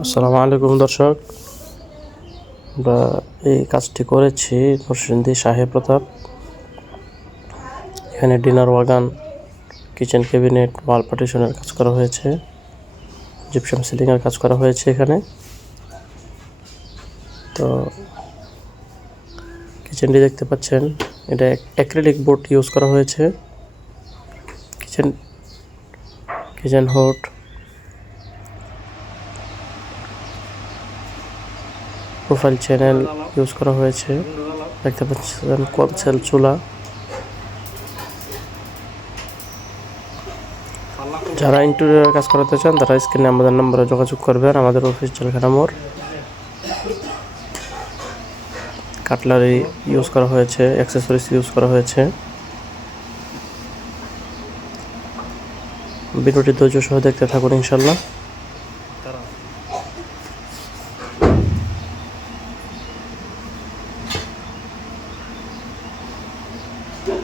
আসসালামু আলাইকুম দর্শক। আমরা এই কাজটি করেছি নরসিংদী শাহে প্রতাপ। এখানে dinner wagon kitchen cabinet, wall পার্টিশনের কাজ করা হয়েছে। জিপসাম সিলিংয়ের কাজ করা হয়েছে এখানে। তো কিচেনটি দেখতে পাচ্ছেন, এটা অ্যাক্রিলিক বোর্ড ইউজ করা হয়েছে। Kitchen kitchen hot profile channel use করা হয়েছে। দেখতে পাচ্ছেন, কনসেল চুলা। যারা ইন্টেরিয়র কাজ করাতে চান, তারা স্ক্রিনে আমাদের নম্বরে যোগাযোগ করবেন, আমাদের অফিস জলখানা মোড়। কাটলারি ইউজ করা হয়েছে অ্যাক্সেসরিজ ইউজ করা হয়েছে। ভিডিওটি ধৈর্য সহ দেখতে থাকুন ইনশাল্লাহ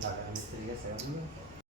大概还没睡呀 istri.